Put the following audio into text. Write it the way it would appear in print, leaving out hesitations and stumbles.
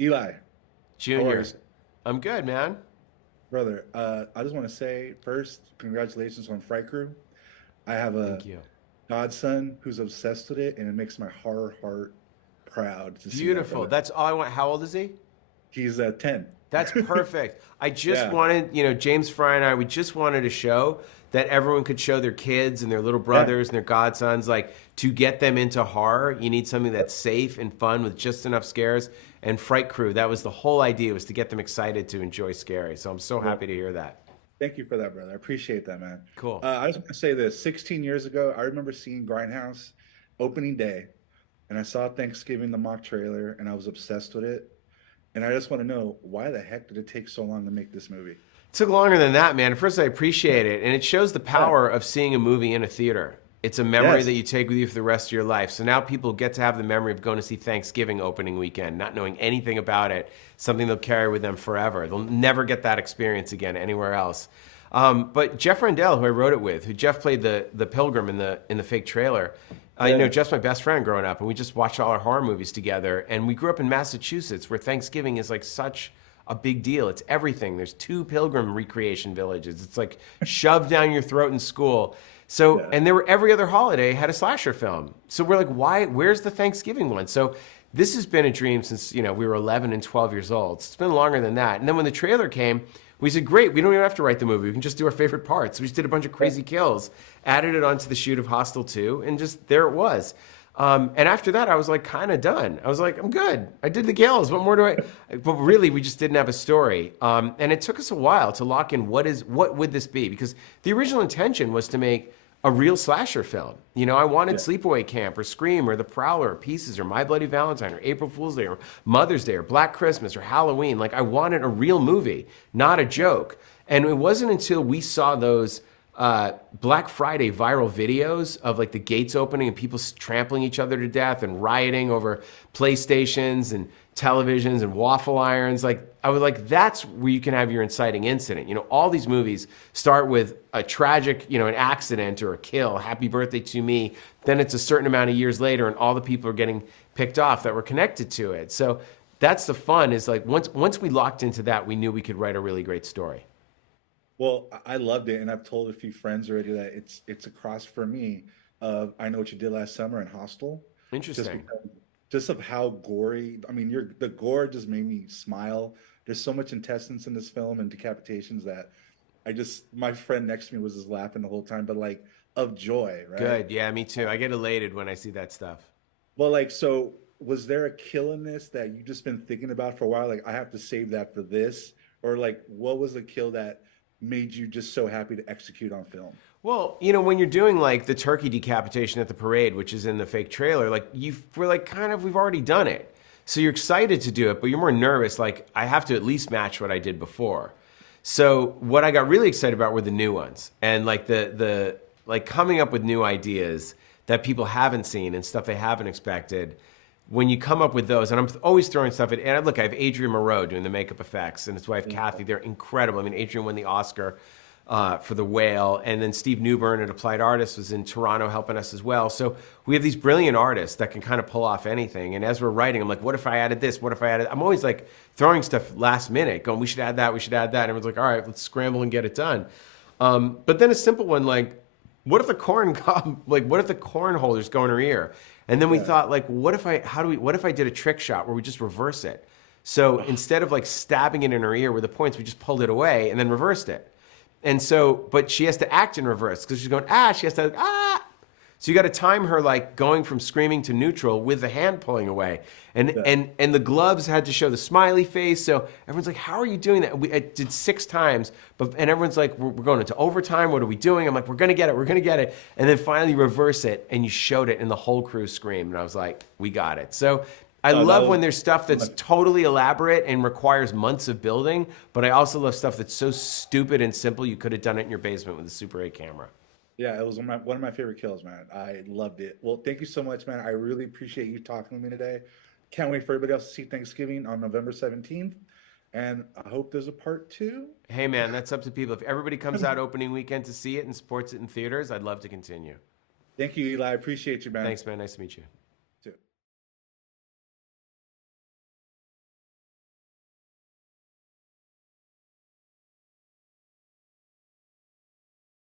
Eli, how are you, Junior, I'm good, man. brother? I just want to say first, congratulations on Fright Crew. I have a Thank you. godson who's obsessed with it, and it makes my horror heart proud to see that, Beautiful. brother. That's all I want. How old is he? He's 10. That's perfect. I just Yeah, wanted, James Fry and I, we just wanted a show that everyone could show their kids and their little yeah. brothers and their godsons. Like, to get them into horror, you need something that's safe and fun with just enough scares. And Fright Crew, that was the whole idea, was to get them excited to enjoy scary. So I'm so Well, happy to hear that. thank you for that, brother. I appreciate that, man. Cool. I just want to say this: 16 years ago, I remember seeing Grindhouse opening day, and I saw Thanksgiving the mock trailer, and I was obsessed with it. And I just want to know why the heck did it take so long to make this movie? Took longer than that, man. First, I appreciate it, and it shows the Yeah. power of seeing a movie in a theater. It's a memory that Yes. you take with you for the rest of your life. So now people get to have the memory of going to see Thanksgiving opening weekend, not knowing anything about it, something they'll carry with them forever. They'll never get that experience again anywhere else. But Jeff Rendell, who I wrote it with, who Jeff played the pilgrim in the fake trailer. Yeah. Jeff's my best friend growing up, and we just watched all our horror movies together. And we grew up in Massachusetts, where Thanksgiving is like such a big deal. It's everything. There's two pilgrim recreation villages. It's like shoved down your throat in school. So, Yeah. and there were every other holiday had a slasher film. So we're like, why? Where's the Thanksgiving one? So this has been a dream since we were 11 and 12 years old. It's been longer than that. And then when the trailer came, we said, great, we don't even have to write the movie. We can just do our favorite parts. We just did a bunch of crazy kills, added it onto the shoot of Hostel 2, and just there it was. And after that, I was like kind of done. I was like, I'm good. I did the kills. What more do I? But really, we just didn't have a story. And it took us a while to lock in what would this be? Because the original intention was to make a real slasher film. I wanted Yeah. Sleepaway Camp or Scream or The Prowler or Pieces or My Bloody Valentine or April Fool's Day or Mother's Day or Black Christmas or Halloween. Like, I wanted a real movie, not a joke. And it wasn't until we saw those Black Friday viral videos of like the gates opening and people trampling each other to death and rioting over PlayStations and televisions and waffle irons. Like, I was like, that's where you can have your inciting incident. All these movies start with a tragic, an accident or a kill, happy birthday to me. Then it's a certain amount of years later and all the people are getting picked off that were connected to it. So that's the fun, is like once we locked into that, we knew we could write a really great story. Well, I loved it, and I've told a few friends already that it's a cross for me of I Know What You Did Last Summer and Hostel, just Interesting. because just of how gory. I mean, the gore just made me smile. There's so much intestines in this film and decapitations that my friend next to me was just laughing the whole time, but like of joy, right? Good. Yeah, me too. I get elated when I see that stuff. Well, like, so was there a kill in this that you just been thinking about for a while? Like, I have to save that for this, or like, what was the kill that made you just so happy to execute on film? Well, when you're doing like the turkey decapitation at the parade, which is in the fake trailer, like we're like we've already done it. So you're excited to do it, but you're more nervous. Like, I have to at least match what I did before. So what I got really excited about were the new ones, and like the like coming up with new ideas that people haven't seen and stuff they haven't expected. When you come up with those, and I'm always throwing stuff at, and look, I have Adrienne Moreau doing the makeup effects, and his wife Kathy. They're incredible. I mean, Adrienne won the Oscar for The Whale, and then Steve Newburn at Applied Artists was in Toronto helping us as well. So we have these brilliant artists that can kind of pull off anything. And as we're writing, I'm like, what if I added this? What if I added? I'm always like throwing stuff last minute, going, we should add that, we should add that. And everyone's like, all right, let's scramble and get it done. But then a simple one like, what if the corn holders go in her ear? And then we Yeah. thought, like, what if I did a trick shot where we just reverse it? So instead of like stabbing it in her ear with the points, we just pulled it away and then reversed it. And so, but she has to act in reverse because she's going, she has to, So you got to time her like going from screaming to neutral with the hand pulling away. And Yeah. and the gloves had to show the smiley face. So everyone's like, how are you doing that? I did 6 times, and everyone's like, we're going into overtime. What are we doing? I'm like, we're going to get it. We're going to get it. And then finally reverse it, and you showed it, and the whole crew screamed. And I was like, we got it. So I Oh, that love was when there's stuff that's totally elaborate and requires months of building, but I also love stuff that's so stupid and simple you could have done it in your basement with a Super 8 camera. yeah, it was one of my favorite kills, man. I loved it. Well, thank you so much, man. I really appreciate you talking to me today. Can't wait for everybody else to see Thanksgiving on November 17th. And I hope there's a part two. Hey man, that's up to people. If everybody comes out opening weekend to see it and supports it in theaters, I'd love to continue. Thank you, Eli. I appreciate you, man. Thanks, man. Nice to meet you.